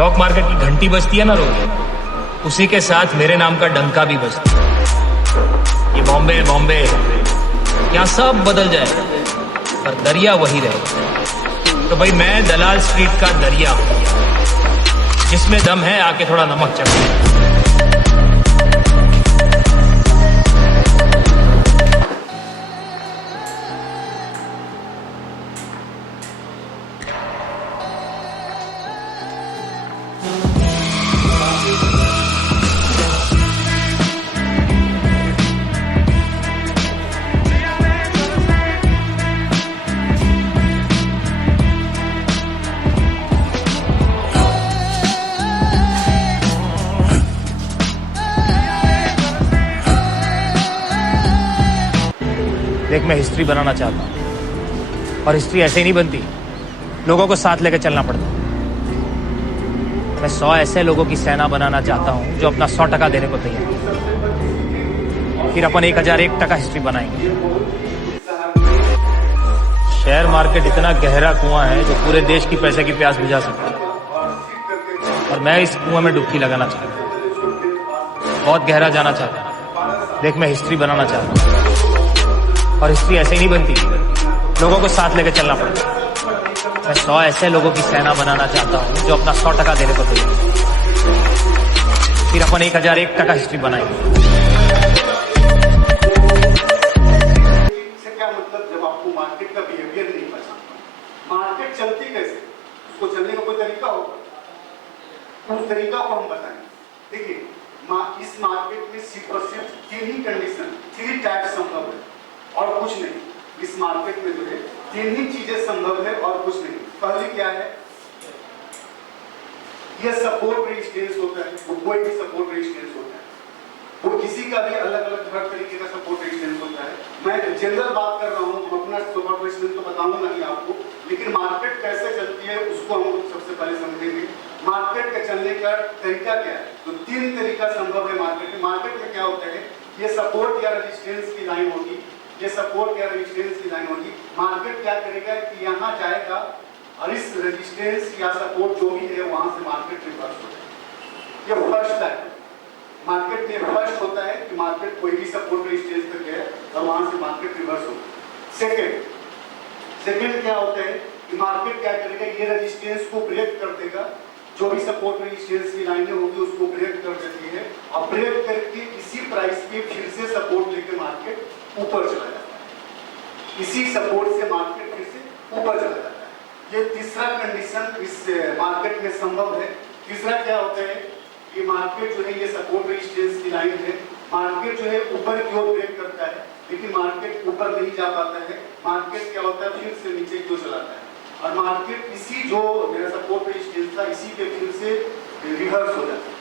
Stock market की घंटी बजती है ना रोज, उसी के साथ मेरे नाम का डंका भी बजता है। ये बॉम्बे बॉम्बे यहाँ सब बदल जाए पर दरिया वही रहे। तो भाई मैं दलाल स्ट्रीट का दरिया हूं, जिसमें दम है आके थोड़ा नमक चख। देख मैं हिस्ट्री बनाना चाहता हूँ और हिस्ट्री ऐसे ही नहीं बनती, लोगों को साथ लेकर चलना पड़ता है। मैं 100 ऐसे लोगों की सेना बनाना चाहता हूँ जो अपना 100% देने को तैयार है। फिर अपन 1001% हिस्ट्री बनाएंगे। शेयर मार्केट इतना गहरा कुआं है जो पूरे देश की पैसे की प्यास बुझा सकता है, और मैं इस कुआं में डुबकी लगाना चाहता हूँ, बहुत गहरा जाना चाहता हूँ। देख मैं हिस्ट्री बनाना चाहता हूँ और हिस्ट्री ऐसे ही नहीं बनती, लोगों को साथ लेकर चलना पड़ता है। मैं 100 ऐसे लोगों की सेना बनाना चाहता हूँ जो अपना 100% देने को तैयार है। फिर अपन 1001% हिस्ट्री बनाएंगे। इससे क्या मतलब, जब आपको मार्केट का बिहेवियर नहीं पता, मार्केट चलती कैसे, उसको चलने का कोई तरीका होगा, उस तरीका को हम बताएंगे। देखिए इस मार्केट में सिर्फ और सिर्फ 3 ही कंडीशन, 3 टाइप संभव है और कुछ नहीं। इस मार्केट में जो है 3 ही चीजें संभव है और कुछ नहीं। पहली क्या है, यह सपोर्ट रेजिस्टेंस होता है। वो कोई भी सपोर्ट रेजिस्टेंस होता है, वो किसी का भी अलग अलग हर तरीके का सपोर्ट रेजिस्टेंस होता है। मैं जनरल बात कर रहा हूँ, अपना सपोर्ट रेजिस्टेंस तो बताऊंगा नहीं आपको, लेकिन मार्केट कैसे चलती है उसको हम लोग सबसे पहले समझेंगे। मार्केट का चलने का तरीका क्या है, तो 3 तरीका संभव है मार्केट में। मार्केट में क्या होता है, ये सपोर्ट या रेजिस्टेंस की लाइन होगी, ये सपोर्ट या रेजिस्टेंस की लाइन होगी। मार्केट क्या करेगा कि यहाँ जाएगा और इस रेजिस्टेंस या सपोर्ट जो भी है वहां से मार्केट रिवर्स हो जाएगा। ये फर्स्ट है मार्केट में, फर्स्ट होता है कि मार्केट कोई भी सपोर्ट रेजिस्टेंस तक गया और वहां से मार्केट रिवर्स होगा। सेकंड क्या होता है कि मार्केट क्या करेगा, ये रेजिस्टेंस को ब्रेक कर देगा, जो भी सपोर्ट रेजिस्टेंस की लाइनें होगी उसको ब्रेक कर देती है, और ब्रेक करके इसी प्राइस पे फिर से सपोर्ट लेके मार्केट ऊपर चला जाता है। इसी सपोर्ट से मार्केट फिर से ऊपर चला जाता है। ये तीसरा कंडीशन इस मार्केट में संभव है। तीसरा क्या होता है, ये मार्केट जो है, ये सपोर्ट रेजिस्टेंस की लाइन है, मार्केट जो है ऊपर की ओर ब्रेक करता है, लेकिन मार्केट ऊपर नहीं जा पाता है। मार्केट क्या होता है, फिर से नीचे की ओर चलाता है, और मार्केट इसी जो मेरा सपोर्ट रेजिस्टेंस था इसी पे फिर से रिवर्स हो जाता है।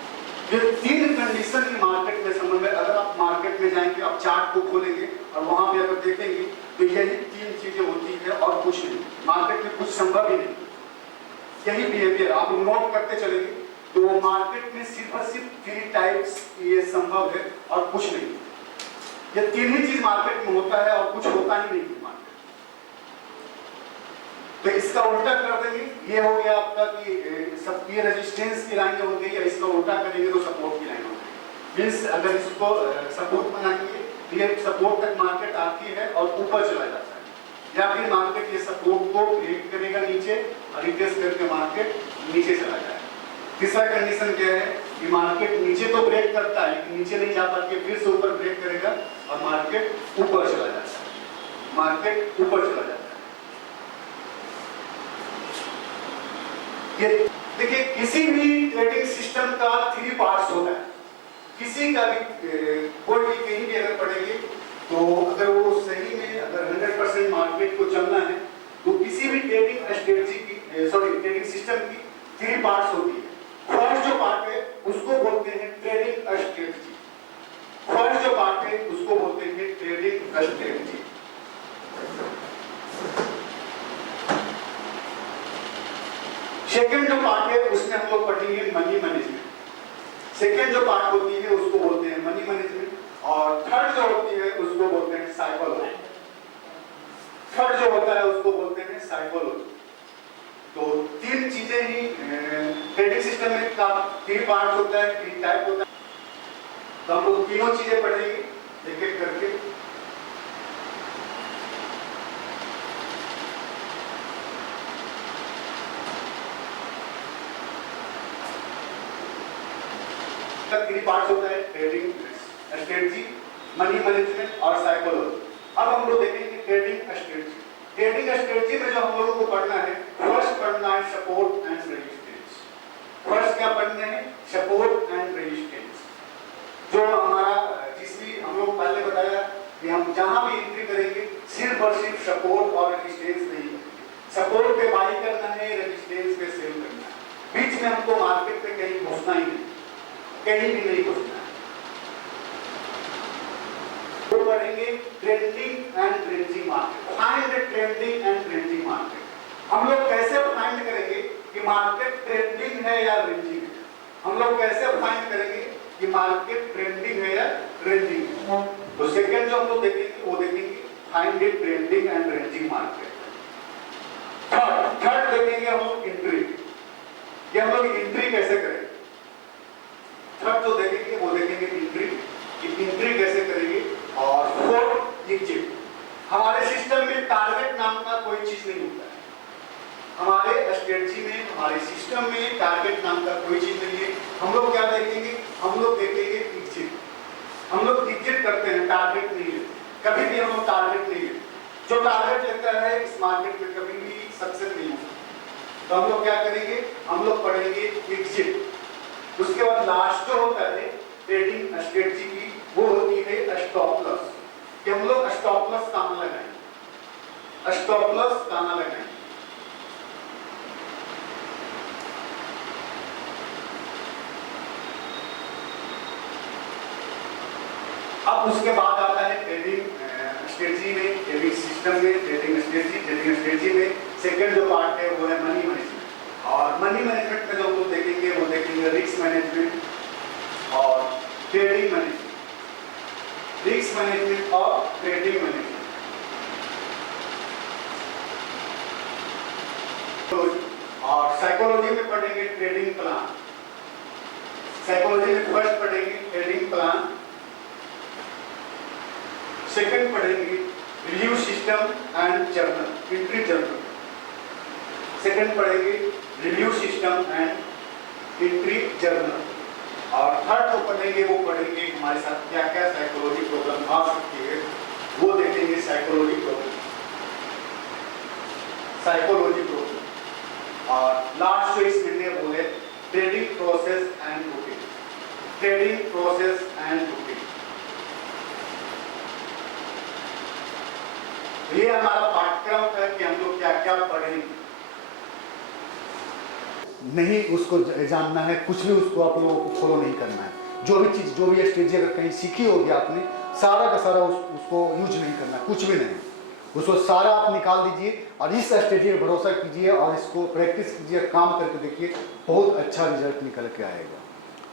ये 3 कंडीशन की मार्केट में संभव है। अगर आप मार्केट में जाएंगे, आप चार्ट को खोलेंगे और वहां पे अगर देखेंगे तो यही 3 चीजें होती है और कुछ नहीं। मार्केट में कुछ संभव ही नहीं, यही बिहेवियर आप नोट करते चलेंगे तो मार्केट में सिर्फ और सिर्फ 3 टाइप्स ये संभव है और कुछ नहीं। ये 3 ही चीज मार्केट में होता है और कुछ होता ही नहीं मार्केट। तो इसका उल्टा कर देंगे, ये हो गया आपका कि सब ये रेजिस्टेंस की लाइन हो गई, या इसका उल्टा करेंगे तो सपोर्ट की लाइन हो गई। मींस अगर इसको सपोर्ट बनाएंगे तो ये सपोर्ट तक मार्केट आती है और ऊपर चला जाता है, या फिर मार्केट ये सपोर्ट को ब्रेक करेगा नीचे और रिटेस्ट करके मार्केट नीचे चला जाएगा। तीसरा कंडीशन क्या है कि मार्केट नीचे तो ब्रेक करता है लेकिन नीचे नहीं जा पाके फिर से ऊपर ब्रेक करेगा और मार्केट ऊपर चला जाता है, मार्केट ऊपर चला जाता है। ये देखिए, किसी भी ट्रेडिंग सिस्टम का 3 पार्ट्स होता है। किसी का भी कोई भी कहीं भी अगर पढ़ेंगे तो अगर वो सही में अगर 100% मार्केट को चलना है तो किसी भी ट्रेडिंग स्ट्रेटजी की ट्रेडिंग सिस्टम की 3 पार्ट्स होती है। फर्स्ट जो पार्ट है उसको बोलते हैं ट्रेडिंग स्ट्रेटजी। फर्स्ट जो पार्ट है उसको बोलते हैं ट्रेडिंग स्ट्रेटजी। सेकंड जो पार्ट है उसमें हम लोग पढ़ेंगे मनी मैनेजमेंट। सेकंड जो पार्ट होती है उसको बोलते हैं मनी मैनेजमेंट, और थर्ड जो होती है उसको बोलते हैं साइकोलॉजी। थर्ड जो होता है उसको बोलते हैं साइकोलॉजी। तो तीन चीजें ही ट्रेडिंग सिस्टम में का 3 पार्ट होता है, 3 टाइप होता है। तो हम लोग तीनों चीजें पढ़ेंगे एक एक करके। तीन पार्ट होता है, ट्रेडिंग स्ट्रेटजी, मनी मैनेजमेंट और साइकोलॉजी। अब हम लोग देखेंगे ट्रेडिंग स्ट्रेटजी। ट्रेडिंग स्ट्रेटजी में जो हम लोगों को पढ़ना है, फर्स्ट पढ़ना है सपोर्ट एंड रेजिस्टेंस। फर्स्ट क्या पढ़ना है? Support and resistance. जो हमारा जिस भी हम लोग पहले बताया कि हम जहां भी एंट्री करेंगे सिर्फ और सिर्फ सपोर्ट और रेजिस्टेंस नहीं करेंगे। सपोर्ट पे बाई करना है, रेजिस्टेंस पे सेल करना है। बीच में हमको मार्केट पे कहीं घुसना ही नहीं, कहीं भी नहीं घुसना है। तो पढ़ेंगे trending and ranging market. Find the trending and ranging market. हम लोग कैसे फाइंड करेंगे कि मार्केट ट्रेंडिंग है या रेंजिंग है? हम लोग कैसे फाइंड करेंगे कि मार्केट ट्रेंडिंग है या रेंजिंग है? तो सेकंड जो हम लोग देखेंगे वो देखेंगे find the trending and ranging market. Third देखेंगे हम लोग एंट्री, कि हम लोग एंट्री कैसे करें। थर्ड जो देखेंगे वो देखेंगे एंट्री कैसे करेंगे। और फोर्थ एग्जिट। हमारे सिस्टम में टारगेट नाम का कोई चीज नहीं होता है। हमारे स्ट्रेटजी में, हमारे सिस्टम में टारगेट नाम का कोई चीज नहीं है। हम लोग क्या देखेंगे? हम लोग देखेंगे एग्जिट। हम लोग एग्जिट करते हैं, टारगेट नहीं लेते। कभी भी हम लोग टारगेट नहीं लेते। जो टारगेट लेता है इस मार्केट में कभी भी सक्सेस नहीं होता। तो हम लोग क्या करेंगे? हम लोग पढ़ेंगे एग्जिट। उसके बाद लास्ट जो होता है ट्रेडिंग स्ट्रेटजी की, वो होती है स्टॉप लॉस। कि हम लोग स्टॉप लॉस कहां लगाएं, स्टॉप लॉस कहां लगाएं। अब उसके बाद आता है ट्रेडिंग स्ट्रेटजी में, ट्रेडिंग सिस्टम में, ट्रेडिंग स्ट्रेटजी में सेकंड जो पार्ट है वो है मनी मैनेजमेंट। और मनी मैनेजमेंट में जो हम लोग देखेंगे वो देखेंगे रिस्क मैनेजमेंट और ट्रेडिंग मैनेजमेंट। रिस्क मैनेजमेंट और ट्रेडिंग मैनेजमेंट। और साइकोलॉजी में पढ़ेंगे ट्रेडिंग प्लान। साइकोलॉजी में फर्स्ट पढ़ेंगे ट्रेडिंग प्लान, सेकंड पढ़ेंगे review system and journal, entry journal. Second पढ़ेंगे review system and entry journal. और थर्ड जो पढ़ेंगे वो पढ़ेंगे हमारे साथ क्या क्या साइकोलॉजी प्रॉब्लम आ सकती है, वो देखेंगे साइकोलॉजी प्रॉब्लम, साइकोलॉजी प्रॉब्लम। और लास्ट जो इसमें है वो है trading process and routine, trading process and routine. ये हमारा पाठ्यक्रम है कि हम लोग क्या क्या पढ़ेंगे। नहीं उसको जानना है, कुछ भी उसको आप लोगों को फॉलो नहीं करना है। जो भी चीज़, जो भी स्ट्रेटजी अगर कहीं सीखी होगी आपने, सारा का सारा उसको यूज नहीं करना है, कुछ भी नहीं। उसको सारा आप निकाल दीजिए और इस स्ट्रेटजी पर भरोसा कीजिए और इसको प्रैक्टिस कीजिए, काम करके देखिए, बहुत अच्छा रिजल्ट निकल के आएगा।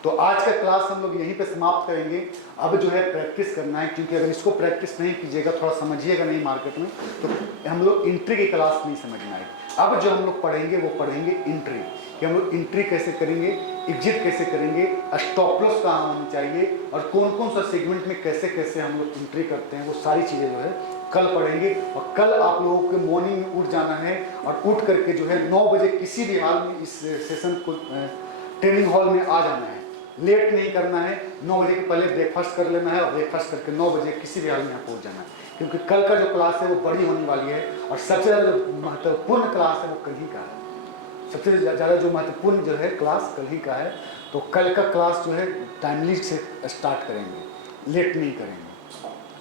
तो आज का क्लास हम लोग यहीं पे समाप्त करेंगे। अब जो है प्रैक्टिस करना है, क्योंकि अगर इसको प्रैक्टिस नहीं कीजिएगा, थोड़ा समझिएगा नहीं मार्केट में, तो हम लोग एंट्री की क्लास नहीं समझ में आएगी। अब जो हम लोग पढ़ेंगे वो पढ़ेंगे एंट्री, कि हम लोग एंट्री कैसे करेंगे, एग्जिट कैसे करेंगे, स्टॉप लॉस कहाँ होनी चाहिए और कौन कौन सा सेगमेंट में कैसे कैसे हम लोग एंट्री करते हैं, वो सारी चीज़ें जो है कल पढ़ेंगे। और कल आप लोगों को मॉर्निंग में उठ जाना है और उठ करके जो है 9 बजे किसी भी हाल में इस सेशन को ट्रेनिंग हॉल में आ जाना है। लेट नहीं करना है, 9 बजे के पहले ब्रेकफास्ट कर लेना है और ब्रेकफास्ट करके 9 बजे किसी भी हाल में यहाँ पहुँच जाना है, क्योंकि कल का जो क्लास है वो बड़ी होने वाली है। और सबसे ज़्यादा जो महत्वपूर्ण क्लास है वो कल ही का है। सबसे ज़्यादा जो महत्वपूर्ण जो है क्लास कल ही का है। तो कल का क्लास जो है टाइमली से स्टार्ट करेंगे, लेट नहीं करेंगे।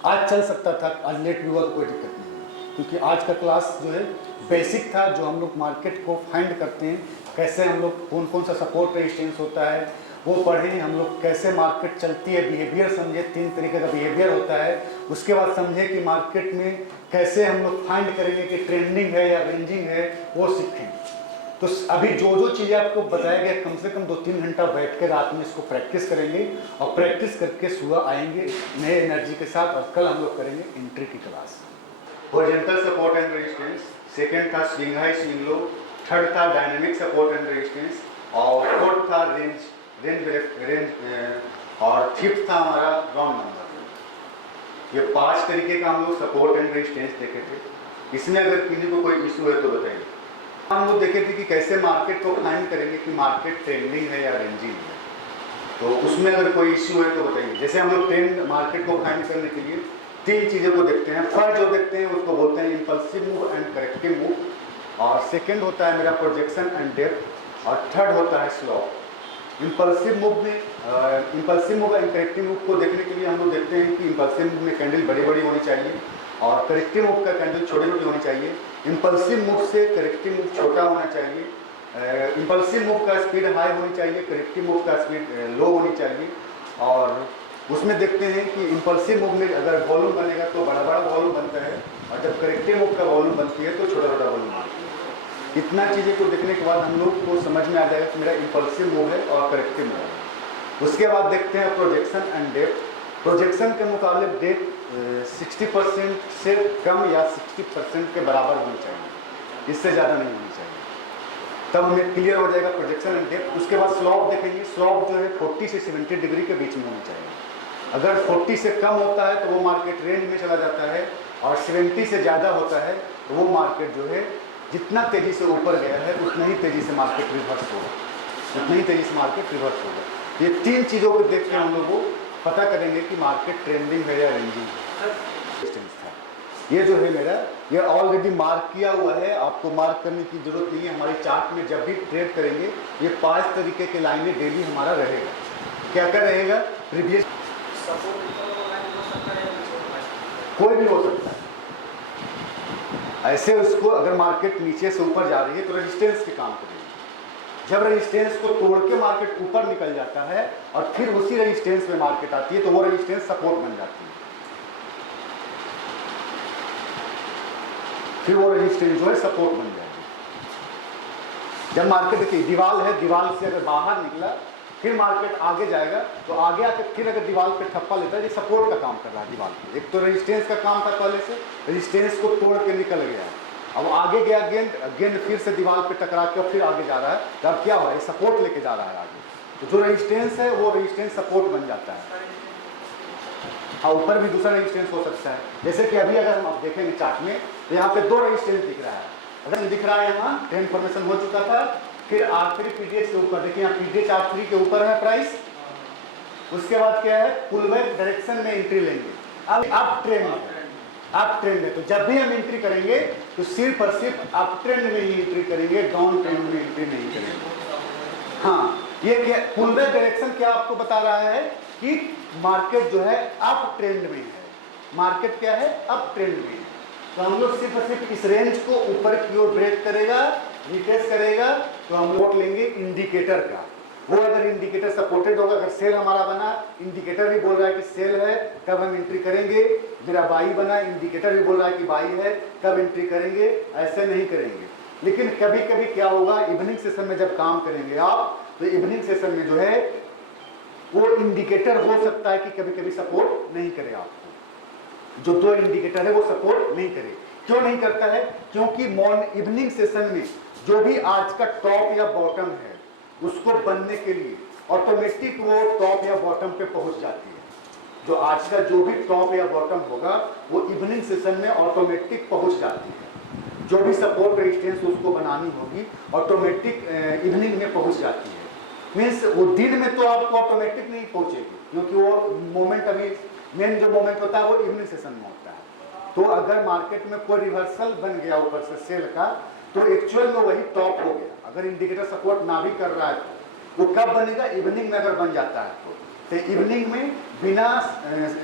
आज चल सकता था, आज लेट भी हुआ तो कोई दिक्कत नहीं है, क्योंकि आज का क्लास जो है बेसिक था, जो हम लोग मार्केट को फाइंड करते हैं, कैसे हम लोग कौन कौन सा सपोर्ट रेजिस्टेंस होता है वो पढ़ें, हम लोग कैसे मार्केट चलती है, बिहेवियर समझे, 3 तरीके का बिहेवियर होता है। उसके बाद समझे कि मार्केट में कैसे हम लोग फाइंड करेंगे कि ट्रेंडिंग है या रेंजिंग है, वो सीखें। तो अभी जो जो चीज़ें आपको बताया गया, कम से कम 2-3 घंटा बैठ के रात में इसको प्रैक्टिस करेंगे और प्रैक्टिस करके सुबह आएंगे नए एनर्जी के साथ। और कल हम लोग करेंगे एंट्री की class. Horizontal support and resistance, second था swing high swing low, third था डायनेमिक सपोर्ट एंड रेजिस्टेंस, और फोर्थ था रेंज, और फिफ्थ था हमारा ग्राउंड नंबर। ये 5 तरीके का हम लोग सपोर्ट एंड रेजिस्टेंस देखे थे। इसमें अगर किसी को कोई इशू है तो बताइए। हम लोग देखे थे कि कैसे मार्केट को फाइंड करेंगे कि मार्केट ट्रेंडिंग है या रेंजिंग है, तो उसमें अगर कोई इश्यू है तो बताइए। जैसे हम लोग ट्रेंड मार्केट को फाइंड करने के लिए 3 चीज़ों को देखते हैं। फर्स्ट जो देखते हैं उसको बोलते हैं impulsive move and corrective move, और सेकंड होता है मेरा प्रोजेक्शन एंड डेप्थ, और थर्ड होता है slope. Impulsive move and corrective move को देखने के लिए हम लोग देखते हैं कि इंपल्सिव मूव में कैंडल बड़ी बड़ी होनी चाहिए और करेक्टिव मूव का कैंडल छोटी छोटी होनी चाहिए। इंपल्सिव मूव से करेक्टिव मूव छोटा होना चाहिए। इंपल्सिव मूव का स्पीड हाई होनी चाहिए, करेक्टिव मूव का स्पीड लो होनी चाहिए। और उसमें देखते हैं कि इंपल्सिव मूव में अगर वॉल्यूम बनेगा तो बड़ा बड़ा वॉल्यूम बनता है, और जब करेक्टिव मूव का वॉल्यूम बनती है तो छोटा छोटा वॉल्यूम बनता है। इतना चीज़ें को देखने के बाद हम लोग को समझ में आ जाएगा कि मेरा इंपल्सिव मूव है और करेक्टिव मूव है। उसके बाद देखते हैं प्रोजेक्शन एंड डेप्थ। प्रोजेक्शन के मुकाबले डेप्थ 60% से कम या 60% के बराबर होनी चाहिए, इससे ज़्यादा नहीं होनी चाहिए, तब हमें क्लियर हो जाएगा प्रोजेक्शन एंड डेप्थ। उसके बाद स्लॉप देखेंगे। स्लॉप जो है 40 से 70 डिग्री के बीच में होनी चाहिए। अगर 40 से कम होता है तो वो मार्केट रेंज में चला जाता है, और 70 से ज़्यादा होता है तो वो मार्केट जो है जितना तेज़ी से ऊपर गया है उतना ही तेज़ी से मार्केट रिवर्स होगा, उतना ही तेज़ी से मार्केट रिवर्स होगा। ये 3 चीज़ों को देख के हम लोग को पता करेंगे कि मार्केट ट्रेंडिंग है या रेंजिंग है। ये जो है मेरा, ये ऑलरेडी मार्क किया हुआ है, आपको मार्क करने की जरूरत नहीं है। हमारे चार्ट में जब भी ट्रेड करेंगे ये 5 तरीके के लाइनें डेली हमारा रहेगा। क्या क्या रहेगा? प्रीवियस कोई भी हो सकता है। ऐसे उसको अगर मार्केट नीचे से ऊपर जा रही है तो रेजिस्टेंस के काम करेगी। जब रेजिस्टेंस को तोड़ के मार्केट ऊपर निकल जाता है और फिर उसी रेजिस्टेंस में मार्केट आती है तो वो रेजिस्टेंस सपोर्ट बन जाती है। फिर वो रेजिस्टेंस जो है सपोर्ट बन जाएगी। जब मार्केट देखिए दीवार है, दीवार से अगर बाहर निकला फिर मार्केट आगे जाएगा तो आगे आके फिर अगर दीवार पे ठप्पा लेता है, ये सपोर्ट का काम कर रहा है दीवार पे। एक तो रेजिस्टेंस का काम था पहले से, रेजिस्टेंस को तोड़ के निकल गया, अब आगे गया गेंद फिर से दीवार पे टकरा के फिर आगे जा रहा है, तब क्या हुआ? ये सपोर्ट लेके जा रहा है आगे। तो जो रेजिस्टेंस है वो रेजिस्टेंस सपोर्ट बन जाता है। हाँ, ऊपर भी दूसरा रेजिस्टेंस हो सकता है। जैसे कि अभी अगर हम देखेंगे चार्ट में तो यहाँ पे 2 रेजिस्टेंस दिख रहा है। अगर दिख रहा है यहाँ ट्रेंड फॉर्मेशन हो चुका था, फिर R3 पीडीएच के ऊपर देखिए, यहाँ पीडीएच R3 के ऊपर है प्राइस। उसके बाद क्या है? पुलबैक डायरेक्शन में एंट्री लेंगे। अब अप ट्रेंड है तो जब भी हम एंट्री करेंगे तो सिर्फ और सिर्फ अप ट्रेंड में ही एंट्री करेंगे, डाउन ट्रेंड में एंट्री नहीं करेंगे। हाँ, ये क्या पुलबैक डायरेक्शन क्या आपको बता रहा है कि मार्केट जो है अप ट्रेंड में है। मार्केट क्या है? अप ट्रेंड में है। तो हम लोग सिर्फ और सिर्फ इस रेंज को ऊपर की ओर ब्रेक करेगा, रिटेस्ट करेगा तो हम लोग लेंगे इंडिकेटर का। वो अगर इंडिकेटर सपोर्टेड होगा, अगर सेल हमारा बना, इंडिकेटर भी बोल रहा है कि सेल है, तब हम एंट्री करेंगे। मेरा बाई बना, इंडिकेटर भी बोल रहा है कि बाई है, तब एंट्री करेंगे। ऐसे नहीं करेंगे। लेकिन कभी कभी क्या होगा, इवनिंग सेशन में जब काम करेंगे आप, तो इवनिंग सेशन में जो है वो इंडिकेटर हो सकता है कि कभी कभी सपोर्ट नहीं करे आपको। जो 2 इंडिकेटर है वो सपोर्ट नहीं करे। क्यों नहीं करता है? क्योंकि इवनिंग सेशन में जो भी आज का टॉप या बॉटम है उसको बनने के लिए ऑटोमेटिक वो टॉप या बॉटम पे पहुंच जाती है। जो आज का जो भी टॉप या बॉटम होगा वो इवनिंग सेशन में ऑटोमेटिक पहुंच जाती है। जो भी सपोर्ट रेजिस्टेंस उसको बनानी होगी ऑटोमेटिक इवनिंग में पहुंच जाती है। मीन्स वो दिन में तो आपको ऑटोमेटिक नहीं पहुंचेगी, क्योंकि वो मोमेंट अभी मेन जो मोमेंट होता है वो इवनिंग सेशन में होता है। तो अगर मार्केट में कोई रिवर्सल बन गया ऊपर से सेल का, तो एक्चुअल में वही टॉप हो गया। अगर इंडिकेटर सपोर्ट ना भी कर रहा है तो वो कब बनेगा? इवनिंग में अगर बन जाता है तो इवनिंग में बिना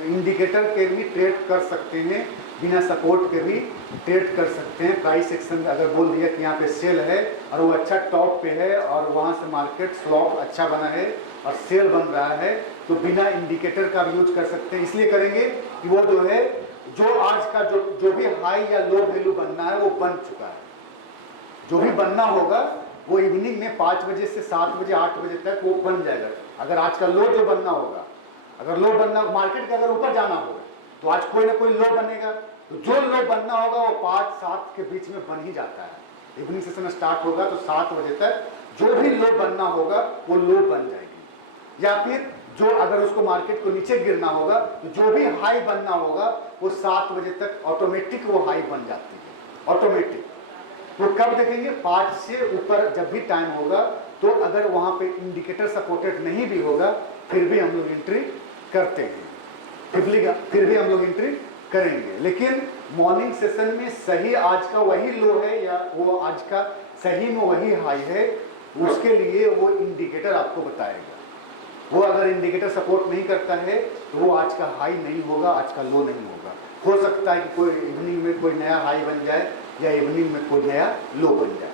इंडिकेटर के भी ट्रेड कर सकते हैं, बिना सपोर्ट के भी ट्रेड कर सकते हैं। प्राइस सेक्शन में अगर बोल दिया कि यहाँ पे सेल है और वो अच्छा टॉप पे है और वहाँ से मार्केट स्लॉप अच्छा बना है और सेल बन रहा है, तो बिना इंडिकेटर का भी यूज कर सकते हैं। इसलिए करेंगे कि वो जो है जो आज का जो भी हाई या लो वैल्यू बनना है वो बन चुका है। जो भी बनना होगा वो इवनिंग में 5 बजे से 7 बजे 8 बजे तक वो बन जाएगा। अगर आज का लो जो बनना होगा, अगर लो बनना मार्केट का अगर ऊपर जाना होगा तो आज कोई ना कोई लो बनेगा। तो जो लो बनना होगा वो 5-7 के बीच में बन ही जाता है। इवनिंग सेशन स्टार्ट होगा तो 7 बजे तक जो भी लो बनना होगा वो लो बन जाएगी, या फिर जो अगर उसको मार्केट को नीचे गिरना होगा तो जो भी हाई बनना होगा वो 7 बजे तक ऑटोमेटिक वो हाई बन जाती है, ऑटोमेटिक। वो कब देखेंगे? 5 से ऊपर जब भी टाइम होगा, तो अगर वहां पे इंडिकेटर सपोर्टेड नहीं भी होगा फिर भी हम लोग एंट्री करते हैं, फिर भी हम लोग एंट्री करेंगे। लेकिन मॉर्निंग सेशन में सही आज का वही लो है या वो आज का सही में वही हाई है, उसके लिए वो इंडिकेटर आपको बताएगा। वो अगर इंडिकेटर सपोर्ट नहीं करता है तो वो आज का हाई नहीं होगा, आज का लो नहीं होगा। हो सकता है कि कोई इवनिंग में कोई नया हाई बन जाए या इवनिंग में कोई नया लो बन जाए,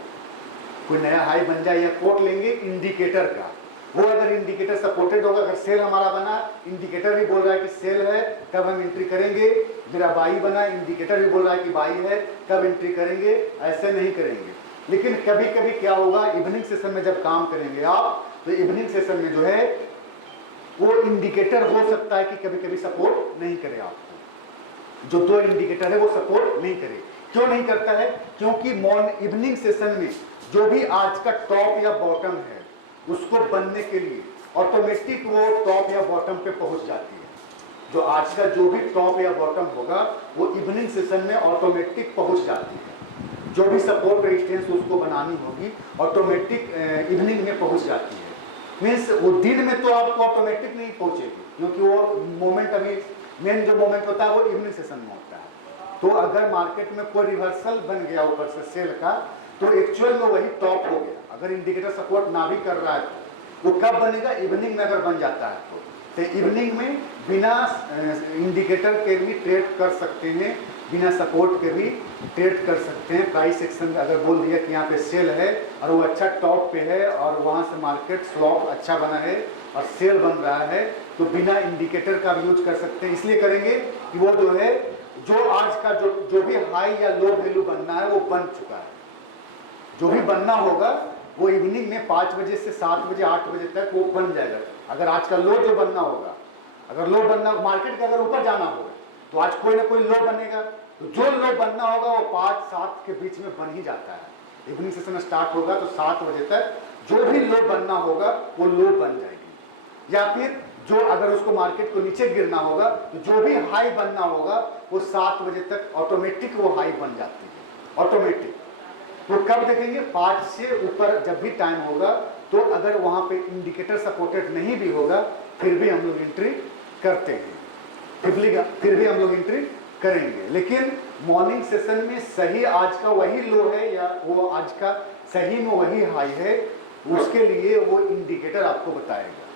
कोई नया हाई बन जाए, या कोट लेंगे इंडिकेटर का। वो अगर इंडिकेटर सपोर्टेड होगा, अगर सेल हमारा बना, इंडिकेटर भी बोल रहा है कि सेल है, कब हम एंट्री करेंगे। मेरा बाई बना, इंडिकेटर भी बोल रहा है कि बाई है, कब एंट्री करेंगे। ऐसे नहीं करेंगे। लेकिन कभी कभी क्या होगा, इवनिंग सेशन में जब काम करेंगे आप, तो इवनिंग सेशन में जो है वो इंडिकेटर हो सकता है कि कभी कभी सपोर्ट नहीं करे आपको। जो 2 इंडिकेटर है वो सपोर्ट नहीं करे। क्यों नहीं करता है? क्योंकि इवनिंग सेशन में जो भी आज का टॉप या बॉटम है उसको बनने के लिए ऑटोमेटिक वो टॉप या बॉटम पे पहुंच जाती है। जो आज का जो भी टॉप या बॉटम होगा वो इवनिंग सेशन में ऑटोमेटिक पहुंच जाती है। जो भी सपोर्ट रेजिस्टेंस उसको बनानी होगी ऑटोमेटिक इवनिंग में पहुंच जाती है। मीन्स वो दिन में तो आपको ऑटोमेटिक नहीं पहुंचेगी, क्योंकि वो मोमेंट अभी मेन जो मोमेंट होता है वो इवनिंग सेशन में होता है। तो अगर मार्केट में कोई रिवर्सल बन गया ऊपर से सेल का, तो एक्चुअल में वही टॉप हो गया। अगर इंडिकेटर सपोर्ट ना भी कर रहा है तो वो कब बनेगा? इवनिंग में अगर बन जाता है तो इवनिंग में बिना इंडिकेटर के भी ट्रेड कर सकते हैं, बिना सपोर्ट के भी ट्रेड कर सकते हैं। प्राइस एक्शन अगर बोल दिया कि यहाँ पे सेल है और वो अच्छा टॉप पे है और वहाँ से मार्केट स्लॉप अच्छा बना है और सेल बन रहा है, तो बिना इंडिकेटर का भी यूज कर सकते हैं। इसलिए करेंगे कि वो जो है, जो आज का जो भी हाई या लो वैल्यू बनना है वो बन चुका है। जो भी बनना होगा वो इवनिंग में 5 बजे से 7 बजे 8 बजे तक वो बन जाएगा। अगर आज का लो जो बनना होगा, अगर लो बनना, मार्केट के अगर ऊपर जाना होगा तो आज कोई ना कोई लो बनेगा। तो जो लो बनना होगा वो 5-7 के बीच में बन ही जाता है। इवनिंग सेशन स्टार्ट होगा तो 7 बजे तक जो भी लो बनना होगा वो लो बन जाएगी, या फिर जो अगर उसको मार्केट को नीचे गिरना होगा तो जो भी हाई बनना होगा वो 7 बजे तक ऑटोमेटिक वो हाई बन जाती है, ऑटोमेटिक। वो कब देखेंगे? 5 से ऊपर जब भी टाइम होगा, तो अगर वहां पे इंडिकेटर सपोर्टेड नहीं भी होगा फिर भी हम लोग एंट्री करते हैं, फिर भी हम लोग एंट्री करेंगे। लेकिन मॉर्निंग सेशन में सही आज का वही लो है या वो आज का सही में वही हाई है, उसके लिए वो इंडिकेटर आपको बताएगा।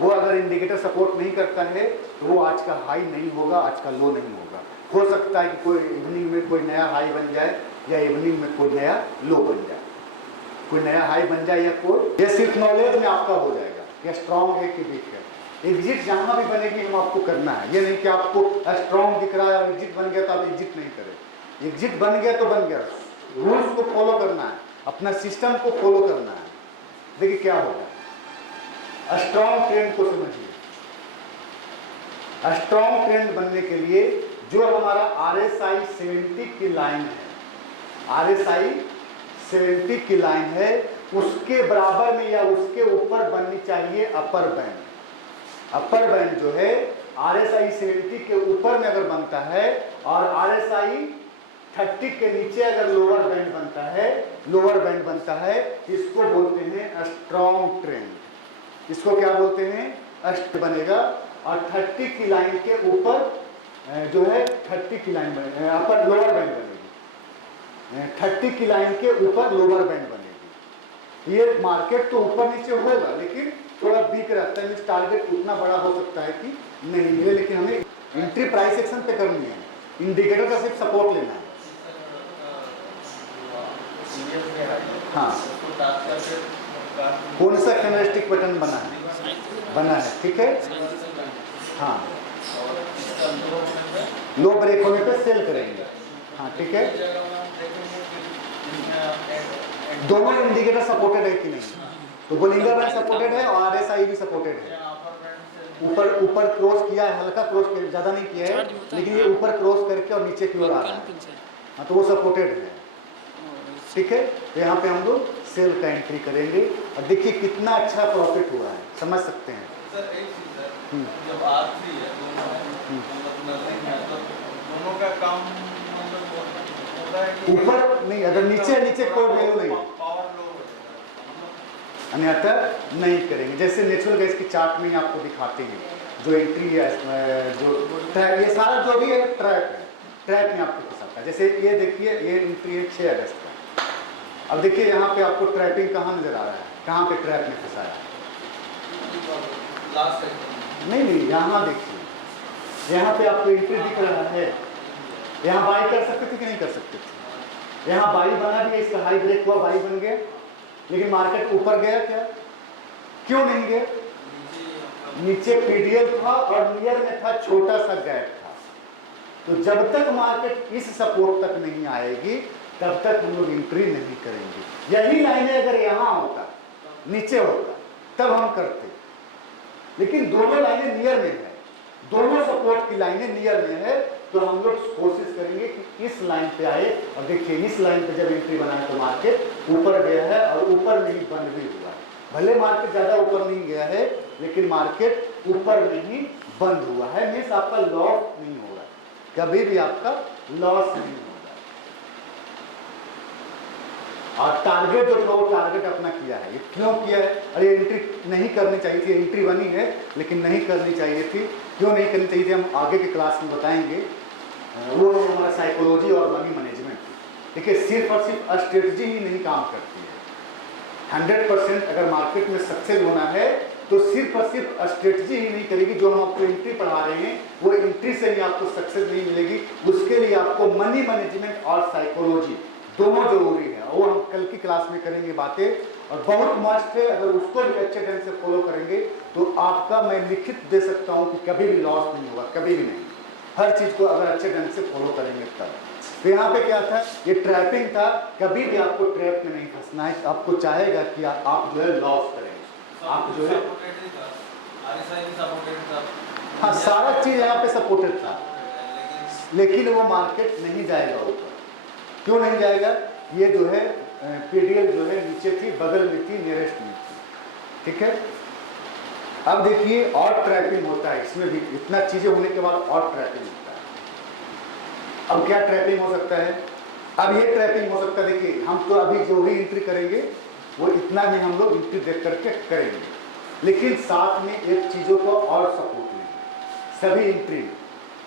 वो अगर इंडिकेटर सपोर्ट नहीं करता है तो वो आज का हाई नहीं होगा, आज का लो नहीं होगा। हो सकता है कि कोई इवनिंग में कोई नया हाई बन जाए या इवनिंग में कोई नया लो बन जाए, कोई नया हाई बन जाए या कोई, ये सिर्फ नॉलेज में आपका हो जाएगा कि स्ट्रॉन्ग है कि वीक है। एग्जिट जहां भी बनेगी हम आपको करना है। ये नहीं कि आपको स्ट्रॉन्ग दिख रहा है और एग्जिट बन गया तो आप एग्जिट नहीं करें। एग्जिट बन गया तो बन गया, रूल्स को फॉलो करना है, अपना सिस्टम को फॉलो करना है। देखिए क्या होगा, स्ट्रॉन्ग ट्रेंड को समझिए। स्ट्रॉन्ग ट्रेंड बनने के लिए जो हमारा RSI 70 की लाइन है, RSI 70 की लाइन है, उसके बराबर में या उसके ऊपर बननी चाहिए अपर बैंड। अपर बैंड जो है RSI 70 के ऊपर में अगर बनता है और RSI 30 के नीचे अगर लोअर बैंड बनता है, लोअर बैंड बनता है, इसको बोलते हैं स्ट्रॉन्ग ट्रेंड। इसको क्या बोलते हैं? अष्ट बनेगा। और 30 की लाइन के ऊपर जो है 30 की लाइन अपर लोअर बैंड बनेगी, 30 की लाइन के ऊपर लोअर बैंड बनेगी। ये मार्केट तो ऊपर नीचे होगा लेकिन थोड़ा वीक रहता है, टारगेट उतना बड़ा हो सकता है कि नहीं मिले, लेकिन हमें एंट्री प्राइस एक्शन पे करनी है, इंडिकेटर का सिर्फ सपोर्ट लेना है। हाँ, कौन सा कैंडलस्टिक पैटर्न बना है? बना है, ठीक है। हाँ, लो ब्रेक होने पे सेल करेंगे। हाँ, ठीक है। दोनों इंडिकेटर सपोर्टेड है कि नहीं? तो बोलिंगर बैंड सपोर्टेड है और RSI भी सपोर्टेड है। ऊपर क्रॉस किया है, हल्का क्रॉस किया, ज्यादा नहीं किया है, लेकिन ये ऊपर क्रॉस करके और नीचे की ओर आ रहा है। हाँ, तो वो सपोर्टेड है। ठीक है। तो यहाँ पे हम लोग सेल का एंट्री करेंगे और देखिए कितना अच्छा प्रॉफिट हुआ है, समझ सकते हैं। सर एक चीज़ है, जब R3 है दोनों है, मतलब नजदीक है, तो दोनों का काम मतलब होता है कि ऊपर नहीं, अगर नीचे कोई वैल्यू नहीं है, पावर लो हो जाता अन्यथा नहीं करेंगे। जैसे नेचुरल गैस की चार्ट में ही आपको दिखाते हैं जो एंट्री है, जो ट्रैप, ये सारा जो भी है ट्रैप है, ट्रैप में आपको फंसाता है। जैसे ये देखिए, ये एंट्री है 6 अगस्त का। अब देखिए यहाँ पे आपको ट्रैपिंग कहाँ नजर आ रहा है, कहाँ पे ट्रैप में फंसाया है? लास्ट टाइम नहीं, यहाँ देखिए, यहाँ पे आपको एंट्री दिख रहा है। यहाँ बाई कर सकते थे कि नहीं कर सकते थे? यहाँ बाई बना भी, इसका हाई ब्रेक हुआ, बाई बन गया, लेकिन मार्केट ऊपर गया क्या? क्यों नहीं गया? नीचे पीडीएल था और नियर में था छोटा सा गैप था। तो जब तक मार्केट इस सपोर्ट तक नहीं आएगी तब तक हम लोग एंट्री नहीं करेंगे। यही लाइनें अगर यहाँ होता, नीचे होता, तब हम करते, लेकिन दोनों लाइनें नियर में है, दोनों सपोर्ट की लाइनें नियर में है, तो हम लोग कोशिश करेंगे कि इस लाइन पे आए। और देखिए इस लाइन पे जब एंट्री बनाए तो मार्केट ऊपर गया है और ऊपर में ही बंद भी हुआ है। भले मार्केट ज्यादा ऊपर नहीं गया है, लेकिन मार्केट ऊपर में ही बंद हुआ है, मीन्स आपका लॉस नहीं होगा, कभी भी आपका लॉस नहीं होगा। और टारगेट जो था वो टारगेट अपना किया है। ये क्यों किया है? अरे एंट्री नहीं करनी चाहिए थी, एंट्री बनी है लेकिन नहीं करनी चाहिए थी। क्यों नहीं करनी चाहिए थी, हम आगे के क्लास में बताएंगे। वो है हमारा साइकोलॉजी और मनी मैनेजमेंट। देखिए सिर्फ और सिर्फ स्ट्रेटजी ही नहीं काम करती है। 100% अगर मार्केट में सक्सेस होना है तो सिर्फ और सिर्फ स्ट्रेटजी ही नहीं करेगी। जो हम आपको एंट्री पढ़ा रहे हैं वो एंट्री से भी आपको सक्सेस नहीं मिलेगी, उसके लिए आपको मनी मैनेजमेंट और साइकोलॉजी दोनों जरूरी है। वो हम कल की क्लास में करेंगे बातें, और बहुत मस्त है। अगर उसको भी अच्छे ढंग से फॉलो करेंगे तो आपका, मैं लिखित दे सकता हूं कि कभी भी लॉस नहीं होगा, कभी भी नहीं। हर चीज को अगर अच्छे ढंग से फॉलो करेंगे तब। तो यहाँ पे क्या था, ये ट्रैपिंग था। कभी भी आपको ट्रैप में नहीं फंसना है। आपको चाहेगा कि आप जो है लॉस करेंगे, आप जो है, हाँ सारा चीज यहाँ पे सपोर्टेड था, लेकिन वो मार्केट नहीं जाएगा ऊपर। क्यों नहीं जाएगा? ये जो है पीडीएल जो है नीचे थी, बगल में थी, नियरेस्ट में थी, ठीक है। अब देखिए और ट्रैपिंग होता है इसमें भी, इतना चीजें होने के बाद और ट्रैपिंग होता है। अब क्या ट्रैपिंग हो सकता है? अब ये ट्रैपिंग हो सकता है, देखिए हम तो अभी जो भी एंट्री करेंगे वो इतना में हम लोग एंट्री देख करके करेंगे, लेकिन साथ में एक चीजों को और सपोर्ट लेंगे सभी एंट्री में।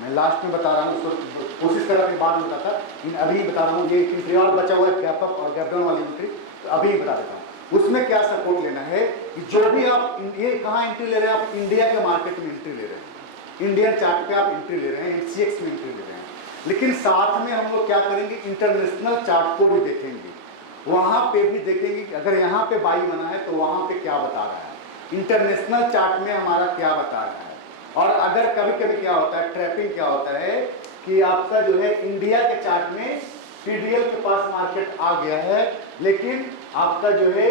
मैं लास्ट में बता रहा हूँ, उसको कोशिश करा फिर बाद में बताता, अभी बता रहा हूँ। ये एंट्री और बचा हुआ है, गैप अप और गैप डाउन वाली एंट्री, तो अभी बता देता हूँ। उसमें क्या सपोर्ट लेना है कि जो भी आप, ये कहाँ एंट्री ले रहे हैं? आप इंडिया के मार्केट में एंट्री ले रहे हैं, इंडियन चार्ट पे आप एंट्री ले रहे हैं, एमसीएक्स में एंट्री ले रहे हैं, लेकिन साथ में हम लोग क्या करेंगे, इंटरनेशनल चार्ट को भी देखेंगे। वहां पे भी देखेंगे कि अगर यहाँ पे बाई बना है तो वहां पे क्या बता रहा है, इंटरनेशनल चार्ट में हमारा क्या बता रहा है। और अगर कभी कभी क्या होता है, ट्रैपिंग क्या होता है कि आपका जो है इंडिया के चार्ट में पीडीएल के पास मार्केट आ गया है, लेकिन आपका जो है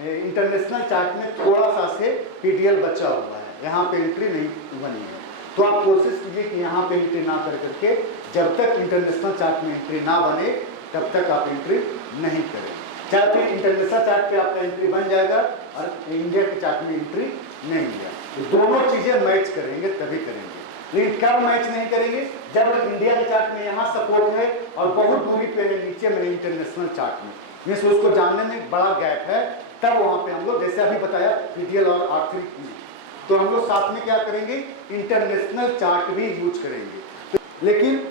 इंटरनेशनल चार्ट में थोड़ा सा से पीडीएल बचा हुआ है, यहाँ पे एंट्री नहीं बनी है। तो आप कोशिश कीजिए कि यहाँ पे एंट्री ना कर करके, जब तक इंटरनेशनल चार्ट में एंट्री ना बने तब तक आप एंट्री नहीं करें। चाहे फिर इंटरनेशनल चार्ट पे आपका एंट्री बन जाएगा और इंडिया के चार्ट में एंट्री नहीं लिया, तो दोनों चीजें मैच करेंगे तभी करेंगे। लेकिन कब मैच नहीं करेंगे? जब इंडिया के चार्ट में यहाँ सपोर्ट है और बहुत दूरी पे है नीचे में इंटरनेशनल चार्ट में, मीन्स उसको जानने में बड़ा गैप है, तब वहां पे हम लोग, जैसे अभी बताया पीडीएल और R3, तो हम लोग साथ में क्या करेंगे, इंटरनेशनल चार्ट भी यूज करेंगे। लेकिन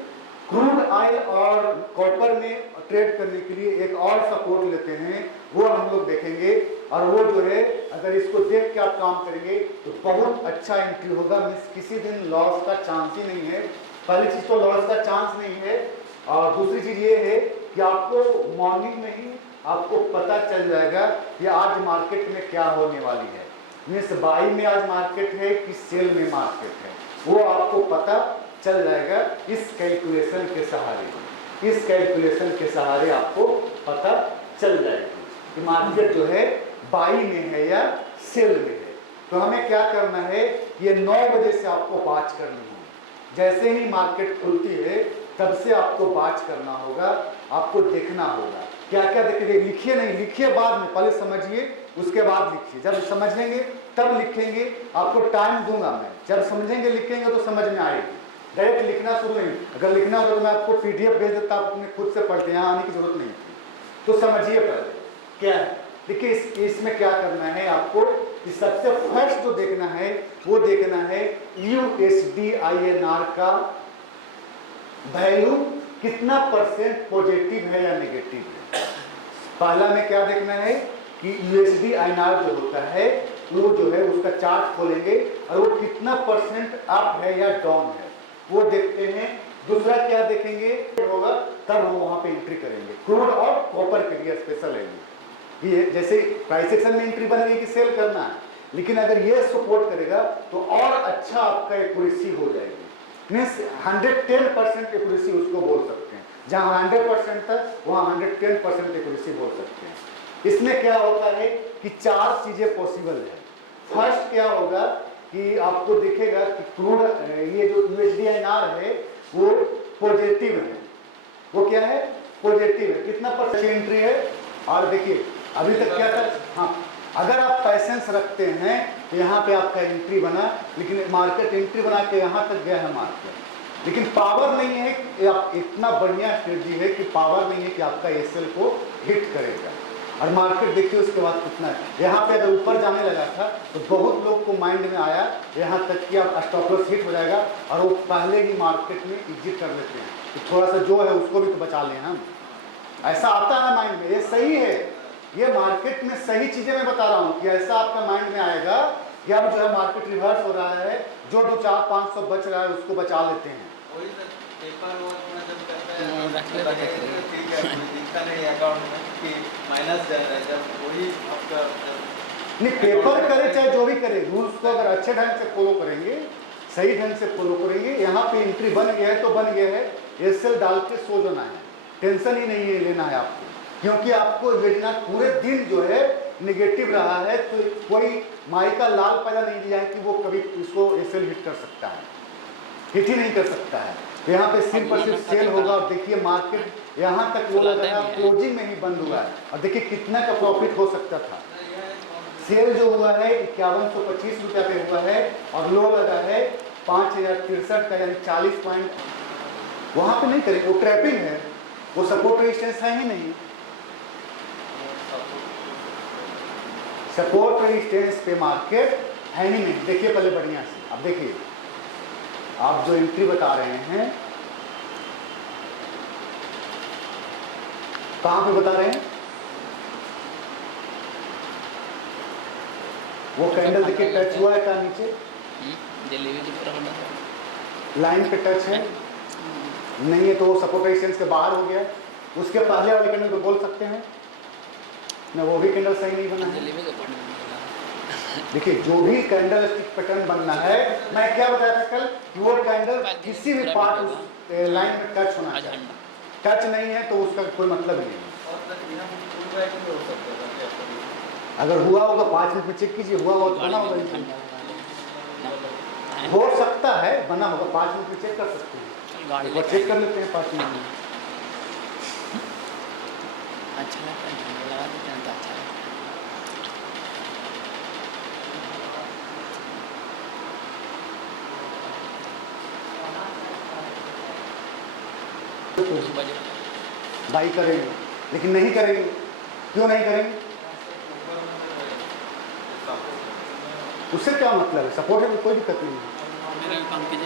क्रूड ऑयल और कॉपर में ट्रेड करने के लिए एक और सपोर्ट लेते हैं, वो हम लोग देखेंगे। और वो जो है, अगर इसको देख के आप काम करेंगे तो बहुत अच्छा एंट्री होगा, मीन्स किसी दिन लॉस का चांस ही नहीं है। पहली चीज तो लॉस का चांस नहीं है, और दूसरी चीज ये है कि आपको मॉर्निंग में ही आपको पता चल जाएगा कि आज मार्केट में क्या होने वाली है, मीन्स बाई में आज मार्केट है कि सेल में मार्केट है, वो आपको पता चल जाएगा इस कैलकुलेशन के सहारे। इस कैलकुलेशन के सहारे आपको पता चल जाएगा कि मार्केट जो है बाई में है या सेल में है। तो हमें क्या करना है, ये 9 बजे से आपको बात करनी है। जैसे ही मार्केट खुलती है तब से आपको बात करना होगा, आपको देखना होगा क्या क्या देखेंगे, लिखिए नहीं, लिखिए बाद में, पहले समझिए उसके बाद लिखिए। जब समझ लेंगे तब लिखेंगे, आपको टाइम दूंगा मैं, जब समझेंगे लिखेंगे तो समझ में आएगी। डायरेक्ट लिखना शुरू नहीं, अगर लिखना हो तो मैं आपको PDF भेज देता, आप अपने खुद से पढ़ते, यहाँ आने की जरूरत नहीं थी। तो समझिए पहले क्या है। देखिए इसमें क्या करना है आपको, कि सबसे फर्स्ट जो देखना है वो देखना है USD INR का वैल्यू कितना % पॉजिटिव है या नेगेटिव है। पहला में क्या देखना है कि USD INR जो होता है वो जो है उसका चार्ट खोलेंगे और वो कितना % अप है या डाउन है वो देखते हैं। दूसरा क्या देखेंगे होगा, तब हम वहां पे एंट्री करेंगे। क्रूड और कॉपर के लिए स्पेशल है ये जैसे प्राइस एक्शन में एंट्री बन गई कि सेल करना है, लेकिन अगर ये सपोर्ट करेगा तो और अच्छा आपका एक्यूरेसी हो जाएगी। मीन्स 110% एक्यूरेसी उसको बोल सकते हैं, जहां 100% था वहां 110% एक्यूरेसी बोल सकते हैं। इसमें क्या होता है कि 4 चीजें पॉसिबल है। फर्स्ट क्या होगा कि आपको दिखेगा कि क्रूड ये जो USD INR है वो पॉजिटिव है। वो क्या है, पॉजिटिव है, कितना % एंट्री है। और देखिए अभी तक क्या था, हाँ अगर आप पैसेंस रखते हैं तो यहाँ पे आपका एंट्री बना, लेकिन मार्केट एंट्री बना के यहाँ तक गया है मार्केट, लेकिन पावर नहीं है कि आप, इतना बढ़िया स्ट्रेटजी है कि पावर नहीं है कि आपका SL को हिट करेगा। और मार्केट देखिए उसके बाद कितना है, यहाँ पे अगर ऊपर जाने लगा था तो बहुत लोग को माइंड में आया यहाँ तक कि आप स्टॉप लॉस हिट हो जाएगा और वो पहले ही मार्केट में एग्जिट कर लेते हैं कि थोड़ा सा जो है उसको भी तो बचा लें हम। ऐसा आता है माइंड में, ये सही है, ये मार्केट में सही चीजें मैं बता रहा हूँ कि ऐसा आपका माइंड में आएगा कि अब जो है मार्केट रिवर्स हो रहा है, जो 2-4-500 बच रहा है उसको बचा लेते हैं। वही तो पेपर वर्क में जब करते हैं ठीक है, दिखता नहीं अकाउंट में कि माइनस जा रहा है, जब वही आपका नहीं पेपर करे चाहे जो भी करे, रूल्स को अगर अच्छे ढंग से फॉलो करेंगे, सही ढंग से फॉलो करेंगे, यहाँ पे एंट्री बन गया है तो बन गया है, SL डाल के सो जाना है, टेंशन ही नहीं है लेना है आपको, क्योंकि आपको योजना पूरे दिन जो है निगेटिव रहा है तो कोई माई का लाल पैदा नहीं दिया है कि वो कभी इसको SL हिट कर सकता है, हिट ही नहीं कर सकता है। तो यहाँ पे सिर्फ सेल होगा और देखिए मार्केट यहाँ तक वो लगा है क्लोजिंग में ही बंद हुआ है और देखिए कितना का प्रॉफिट हो सकता था। सेल जो हुआ है 5125 रुपया पे हुआ है और लो लगा है 5063 का, यानी 40 पॉइंट वहां पे नहीं करेंगे, वो ट्रैपिंग है, वो सपोर्ट रेजिस्टेंस है ही नहीं। सपोर्ट रेजिस्टेंस पे मार्केट है ही नहीं। देखिए पहले बढ़िया से, अब देखिए आप जो एंट्री बता रहे हैं कहां पे बता रहे हैं, वो कैंडल देखिए टच हुआ है क्या नीचे, लाइन पे टच है नहीं है तो वो सपोर्ट रेजिस्टेंस के बाहर हो गया। उसके पहले वाले कैंडल को बोल सकते हैं ना, वो भी कैंडल सही नहीं बना है। देखिए जो भी कैंडल स्टिक पैटर्न बनना है, मैं क्या बताया था कल कि वो कैंडल किसी भी पार्ट उस लाइन में टच होना चाहिए, टच नहीं है तो उसका कोई मतलब नहीं है। अगर हुआ होगा 5 मिनट में चेक कीजिए, हुआ होगा तो बना होगा, हो सकता है बना होगा, 5 मिनट में चेक कर सकते हैं, एक बार चेक कर लेते हैं 5 मिनट में। अच्छा लगता है, लगा देते हैं तो अच्छा है। बाई करेंगे, लेकिन नहीं करेंगे, क्यों नहीं करेंगे, उससे क्या मतलब है, सपोर्ट है कोई दिक्कत नहीं है,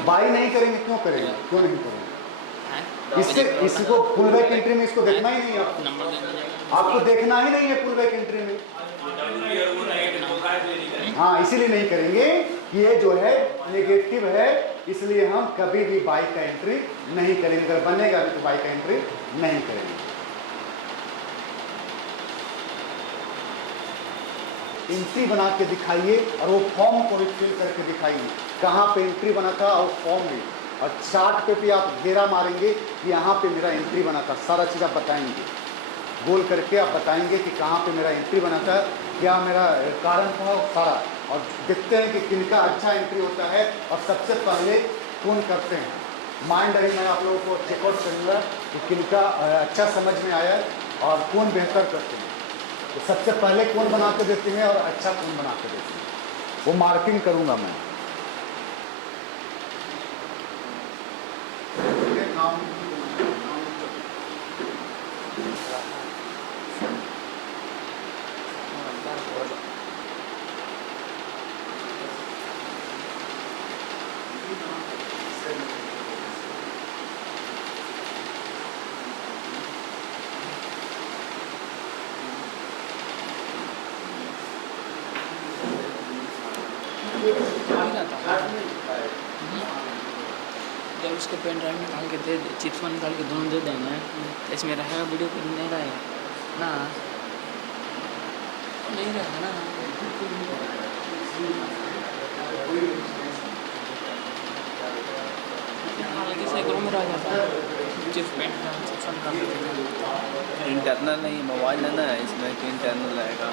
बाई नहीं करेंगे क्यों करेंगे, क्यों नहीं करेंगे, इससे इसको फुल बैक एंट्री में इसको देखना ही नहीं है, आपको देखना ही नहीं है फुल बैक एंट्री में। हाँ इसीलिए नहीं करेंगे, ये जो है नेगेटिव है, इसलिए हम कभी भी बाई का एंट्री नहीं करेंगे, अगर बनेगा तो बाई का एंट्री नहीं करेंगे। एंट्री बना के दिखाइए और वो फॉर्म को भी फिल करके दिखाइए, कहाँ पे एंट्री बना था और फॉर्म भी, और चार्ट पे भी आप घेरा मारेंगे कि यहाँ पे मेरा एंट्री बना था, सारा चीज़ आप बताएंगे, गोल करके आप बताएंगे कि कहाँ पे मेरा एंट्री बना था, क्या मेरा कारण था सारा, और देखते हैं कि किनका अच्छा एंट्री होता है और सबसे पहले कौन करते हैं। माइंड अभी मैं आप लोगों को चेकआउट करूँगा कि किनका अच्छा समझ में आया और कौन बेहतर करते हैं, तो सबसे पहले कौन बना के देते हैं और अच्छा कौन बना के देते हैं, वो मार्किंग करूँगा मैं। जब उसको पेन ड्राइव निकाल के दे चिप्स में निकाल के दोनों दे देंगे तो इसमें रहेगा वीडियो को नहीं रहेगा ना, नहीं रहेगा ना। हालांकि सैकड़ों में रह जाता है चिप्स पेन चिप्स निकाल के दे देंगे। इंटरनल नहीं, मोबाइल लेना है इसमें कि इंटरनल रहेगा।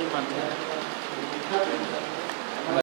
ये बात है।